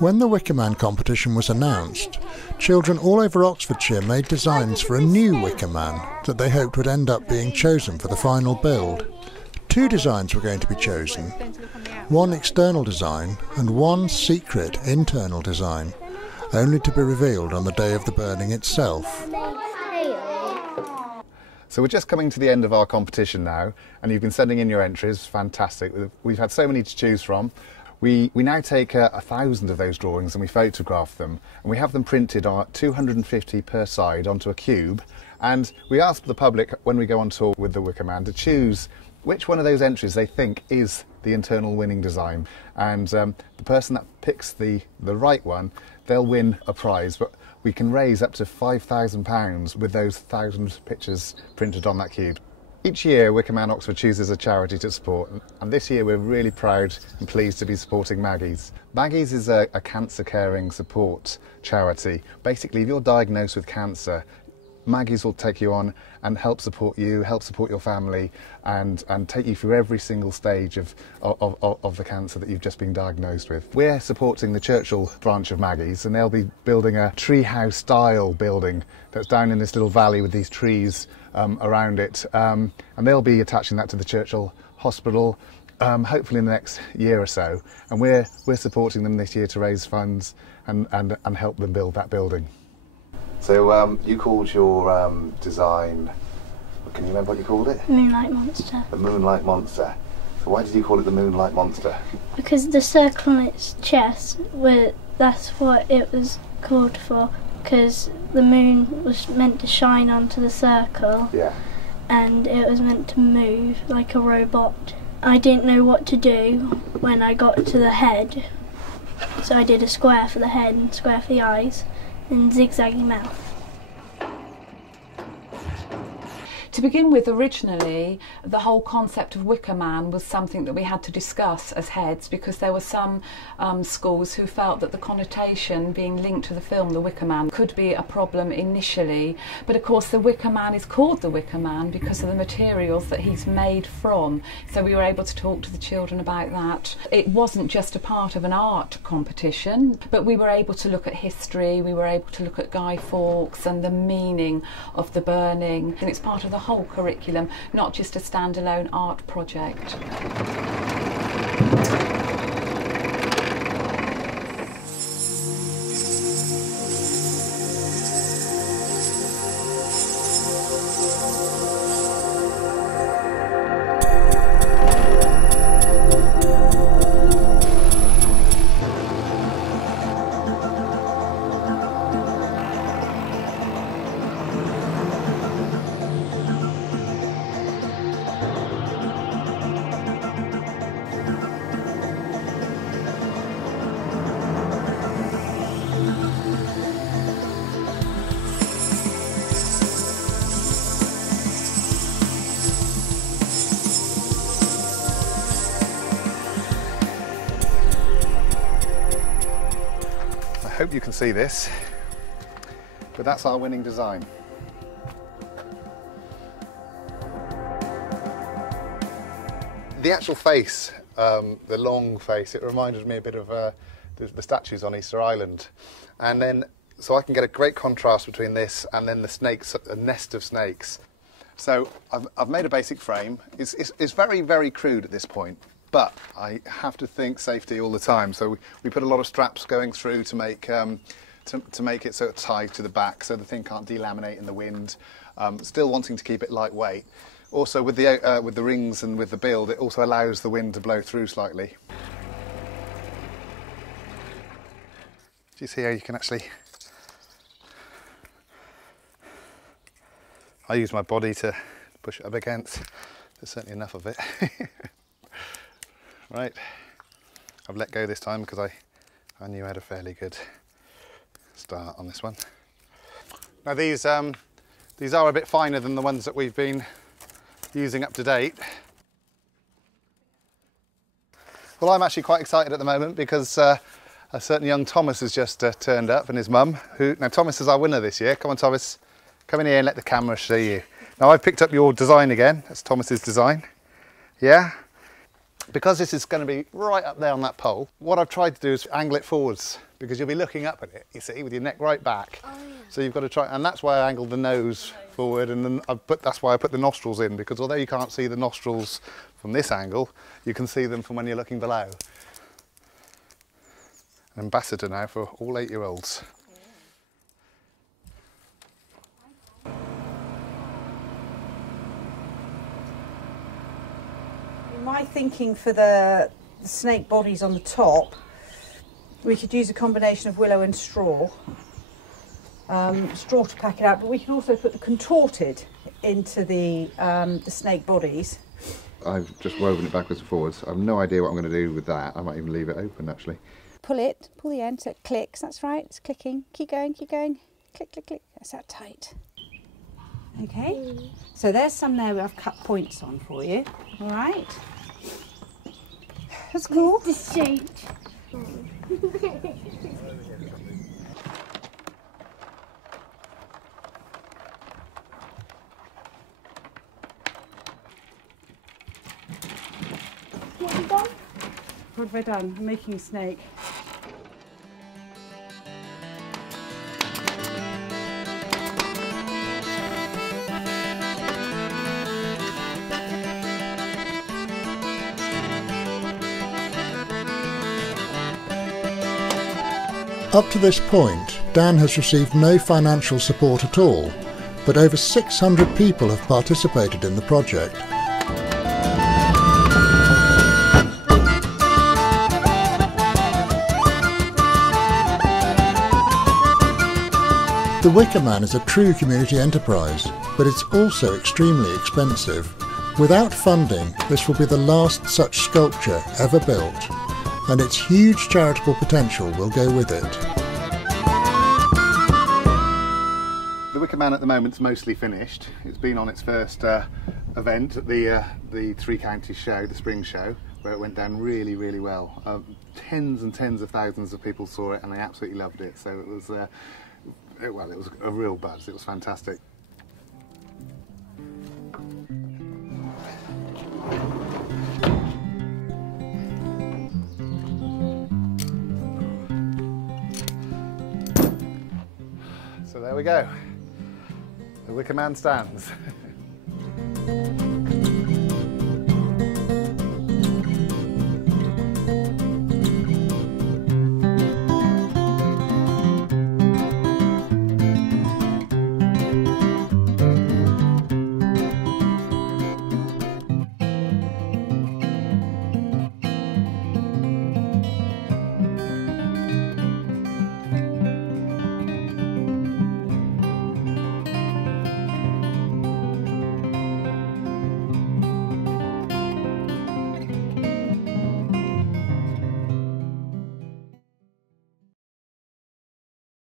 When the Wicker Man competition was announced, children all over Oxfordshire made designs for a new Wicker Man that they hoped would end up being chosen for the final build. 2 designs were going to be chosen, one external design and one secret internal design, only to be revealed on the day of the burning itself. So we're just coming to the end of our competition now, and you've been sending in your entries. Fantastic. We've had so many to choose from. We now take 1,000 of those drawings and we photograph them, and we have them printed on 250 per side onto a cube, and we ask the public when we go on tour with the Wicker Man to choose which one of those entries they think is the internal winning design, and the person that picks the right one, they'll win a prize. But we can raise up to £5,000 with those 1,000 pictures printed on that cube. Each year Wicker Man Oxford chooses a charity to support, and this year we're really proud and pleased to be supporting Maggie's. Maggie's is a cancer caring support charity. Basically, if you're diagnosed with cancer, Maggie's will take you on and help support you, help support your family, and take you through every single stage of the cancer that you've just been diagnosed with. We're supporting the Churchill branch of Maggie's, and they'll be building a treehouse style building that's down in this little valley with these trees around it, and they'll be attaching that to the Churchill Hospital hopefully in the next year or so, and we're supporting them this year to raise funds and help them build that building. So you called your design, can you remember what you called it? Moonlight Monster. The Moonlight Monster. So why did you call it the Moonlight Monster? Because the circle on its chest, that's what it was called for, because the moon was meant to shine onto the circle. Yeah. And it was meant to move like a robot. I didn't know what to do when I got to the head, so I did a square for the head and square for the eyes and zigzaggy mouth. To begin with, originally, the whole concept of Wicker Man was something that we had to discuss as heads, because there were some schools who felt that the connotation being linked to the film The Wicker Man could be a problem initially. But of course the Wicker Man is called the Wicker Man because of the materials that he's made from. So we were able to talk to the children about that. It wasn't just a part of an art competition, but we were able to look at history, we were able to look at Guy Fawkes and the meaning of the burning, and it's part of the whole curriculum, not just a standalone art project. I hope you can see this, but that's our winning design. The actual face, the long face, it reminded me a bit of the statues on Easter Island, and then so I can get a great contrast between this and then the snakes, a nest of snakes. So I've made a basic frame. It's very, very crude at this point, but I have to think safety all the time. So we put a lot of straps going through to make it sort of tied to the back so the thing can't delaminate in the wind. Still wanting to keep it lightweight. Also with the rings and with the build, it also allows the wind to blow through slightly. Do you see how you can actually... I use my body to push it up against. There's certainly enough of it. Right, I've let go this time because I knew I had a fairly good start on this one. Now these are a bit finer than the ones that we've been using up to date. Well, I'm actually quite excited at the moment because a certain young Thomas has just turned up, and his mum, now Thomas is our winner this year. Come on Thomas, come in here and let the camera see you. Now I've picked up your design again, that's Thomas's design. Yeah? Because this is going to be right up there on that pole, what I've tried to do is angle it forwards because you'll be looking up at it, you see, with your neck right back. Oh, yeah. So you've got to try, and that's why I angled the nose forward, and then that's why I put the nostrils in, because although you can't see the nostrils from this angle, you can see them from when you're looking below. An ambassador now for all 8-year-olds. My thinking for the snake bodies on the top, we could use a combination of willow and straw. Straw to pack it out, but we can also put the contorted into the snake bodies. I've just woven it backwards and forwards. I've no idea what I'm going to do with that. I might even leave it open, actually. Pull the end so it clicks. That's right, it's clicking. Keep going, keep going. Click, click, click. That's that tight. Okay, so there's some there where I've cut points on for you. All right. That's cool. The shape. What have you done? What have I done? I'm making a snake. Up to this point, Dan has received no financial support at all, but over 600 people have participated in the project. The Wicker Man is a true community enterprise, but it's also extremely expensive. Without funding, this will be the last such sculpture ever built, and its huge charitable potential will go with it. The Wicker Man at the moment is mostly finished. It's been on its first event at the Three Counties show, the spring show, where it went down really, really well. Tens and tens of thousands of people saw it and they absolutely loved it. So it was, well, it was a real buzz. It was fantastic. So there we go. The Wicker Man stands.